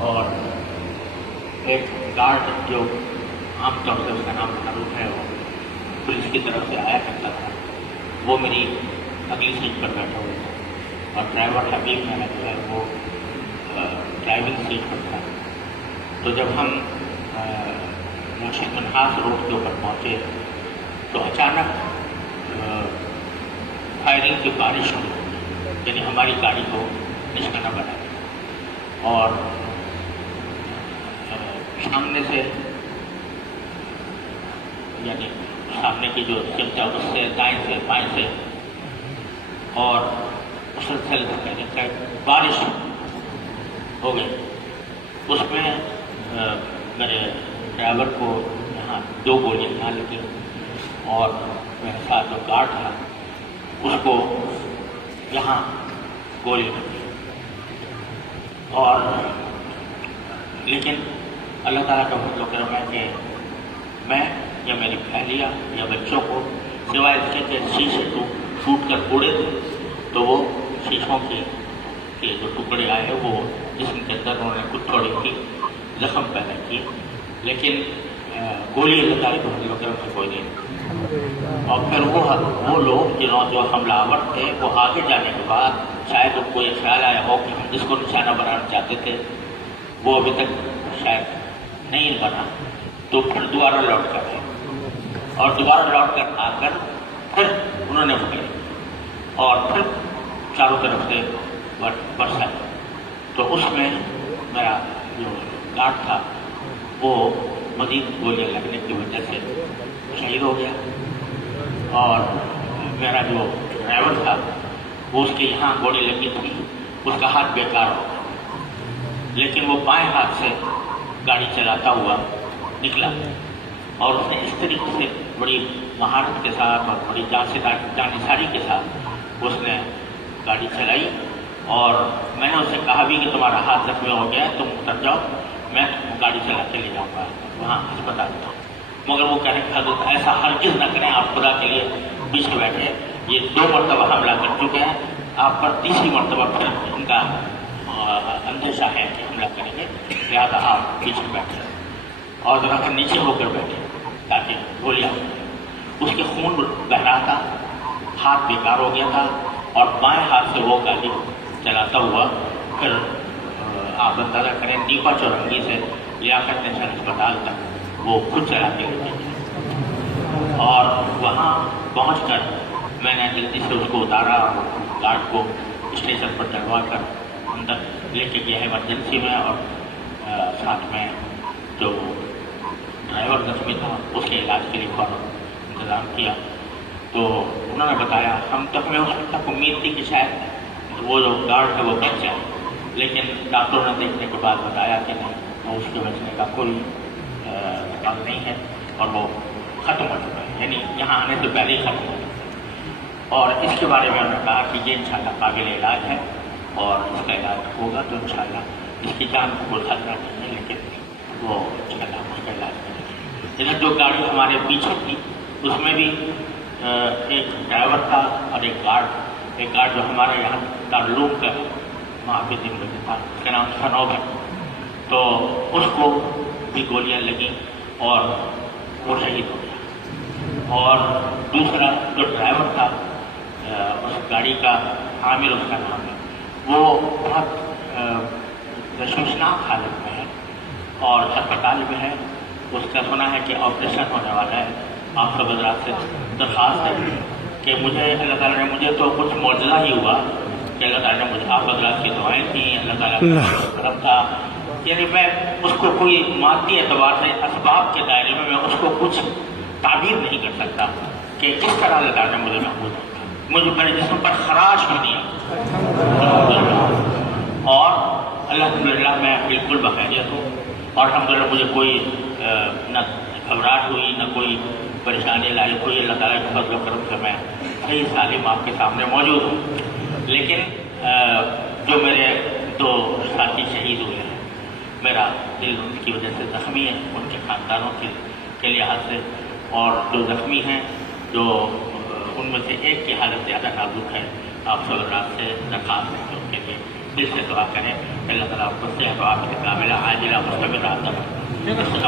اور ایک گارڈ جو عام طور سے اس کا نام معروف ہے، وہ پولیس کی طرف سے آیا کرتا تھا، وہ میری اگلی سیٹ پر بیٹھا ہوا تھا، اور ڈرائیور حبیب میرا جو ہے وہ ڈرائیونگ سیٹ پر تھا۔ تو جب ہم منشی منہاس روڈ کے اوپر پہنچے تو اچانک فائرنگ کی بارش ہوئی، یعنی ہماری گاڑی کو نشانہ بنا، اور سامنے سے، یعنی سامنے کی جو سمت ہے اس سے دائیں سے بائیں سے، اور مسلسل بارش ہو گئی۔ اس میں میرے ڈرائیور کو یہاں 2 گولیاں یہاں لگی، اور میرے ساتھ جو گارڈ تھا اس کو یہاں گولی لگی، اور لیکن اللہ تعالیٰ کا فضل و کرم ہے کہ میں یا میری اہلیہ یا بچوں کو سوائے اس کے شیشے ٹوٹ کر اڑے تھے، تو وہ شیشوں کے جو ٹکڑے آئے وہ جسم کے اندر انہوں نے کچھ تھوڑی سی زخم پیدا کیے، لیکن گولی اللہ تعالیٰ کے فضل و کرم سے کوئی نہیں۔ اور پھر وہ لوگ جو حملہ آور تھے، وہ آگے جانے کے بعد شاید ان کو یہ خیال آیا ہو کہ ہم جس کو نشانہ بنانا چاہتے تھے وہ ابھی تک شاید نہیں بنا، تو پھر دوبارہ لوٹ کر آئے، اور دوبارہ لوٹ کر آ کر پھر انہوں نے پکڑی، اور پھر چاروں طرف سے برسائی۔ تو اس میں میرا جو گارڈ تھا وہ مزید گولیاں لگنے کی وجہ سے شہید ہو گیا، اور میرا جو ڈرائیور تھا وہ اس کے یہاں گولی لگی تھی، اس کا ہاتھ بیکار ہو گیا، لیکن وہ بائیں ہاتھ سے گاڑی چلاتا ہوا نکلا، اور اس نے اس طریقے سے بڑی مہارت کے ساتھ اور بڑی جانساری کے ساتھ اس نے گاڑی چلائی، اور میں نے اسے کہا بھی کہ تمہارا ہاتھ زخمی ہو گیا ہے، تم اتر جاؤ، میں گاڑی چلا کے لے جاؤں گا وہاں ہسپتال تک۔ مگر وہ کہنے کہ حضرت ایسا ہرگز نہ کریں، آپ خدا کے لیے پیچھے بیٹھے، یہ 2 مرتبہ حملہ کر چکے ہیں، آپ پر تیسری مرتبہ پھر ان کا اندیشہ ہے کہ حملہ کریں گے، لہٰذا آپ پیچھے بیٹھے اور ذرا سا نیچے ہو کر بیٹھے تاکہ گولیاں، اس کے خون بہ رہا تھا، ہاتھ بیکار ہو گیا تھا، اور بائیں ہاتھ سے وہ گاڑی چلاتا ہوا پھر آپ اندازہ کریں دیپا چورنگی سے لیاقت نیشنل ہسپتال تک وہ خود چلا کے لے گئے، اور وہاں پہنچ کر میں نے جلدی سے اس کو اتارا اور گارڈ کو اسٹیشن پر چڑھوا کر اندر لے کے گیا ایمرجنسی میں، اور ساتھ میں جو ڈرائیور زخمی تھا اس کے علاج کے لیے فوراً انتظام کیا۔ تو انہوں نے بتایا، ہم تک میں اس وقت تک امید تھی کہ شاید وہ جو گارڈ ہے وہ بچ جائے، لیکن ڈاکٹروں نے دیکھنے کے بعد بتایا کہ نہیں، وہ اس کے بچنے کا کوئی امکان نہیں ہے، اور وہ ختم ہو چکا ہے، یعنی یہاں آنے سے پہلے ہی ختم ہو چکا ہے۔ اور اس کے بارے میں انہوں نے کہا کہ یہ انشاءاللہ قابل علاج ہے، اور اس کا علاج ہوگا تو انشاءاللہ اس کی جان کو کوئی خطرہ نہیں ہے، لیکن وہ انشاءاللہ اس کا علاج کرے گا۔ لیکن جو گاڑی ہمارے پیچھے تھی اس میں بھی ایک ڈرائیور تھا اور ایک گارڈ جو ہمارے یہاں دارالعلوم کا وہاں پہ دن بجے تھا، اس کا نام سنوب ہے، تو اس کو بھی گولیاں لگیں اور وہ شہید ہو گیا۔ اور دوسرا جو ڈرائیور تھا اس گاڑی کا، عامر اس کا نام ہے، وہ بہت تشویشناک حالت میں ہے اور ہسپتال میں ہے، اس کا سنا ہے کہ آپریشن ہونے والا ہے۔ آپ سب حضرات سے درخواست ہے کہ مجھے اللہ تعالیٰ نے، مجھے تو کچھ معجزہ ہی ہوا کہ اللہ تعالیٰ نے مجھے، آپ حضرات کی دعائیں تھیں، اللہ تعالیٰ کا کرم تھا، یعنی میں اس کو کوئی مادی اعتبار سے اسباب کے دائرے میں اس کو کچھ تعبیر نہیں کر سکتا کہ کس طرح اللہ تعالیٰ نے مجھے محفوظ رکھا، مجھے میرے جسم پر خراش بھی نہیں، اور الحمدللہ میں بالکل بخیریت ہوں، اور الحمدللہ مجھے کوئی نہ گھبراہٹ ہوئی نہ کوئی پریشانی لاحق ہوئی، اللہ تعالیٰ کے فضل و کرم سے میں صحیح سالم آپ کے سامنے موجود ہوں۔ لیکن جو میرے 2 ساتھی شہید ہوئے ہیں، میرا دل ان کی وجہ سے زخمی ہے، ان کے خاندانوں کے لحاظ سے، اور جو زخمی ہیں جو ان میں سے ایک کی حالت زیادہ نازک ہے، آپ سب حضرات سے درخواست ہے کہ ان کے لیے دل سے دعا کریں کہ اللہ تعالیٰ آپ کو صحت و عافیت کاملہ عاجلہ مستمرہ عطا فرمائے.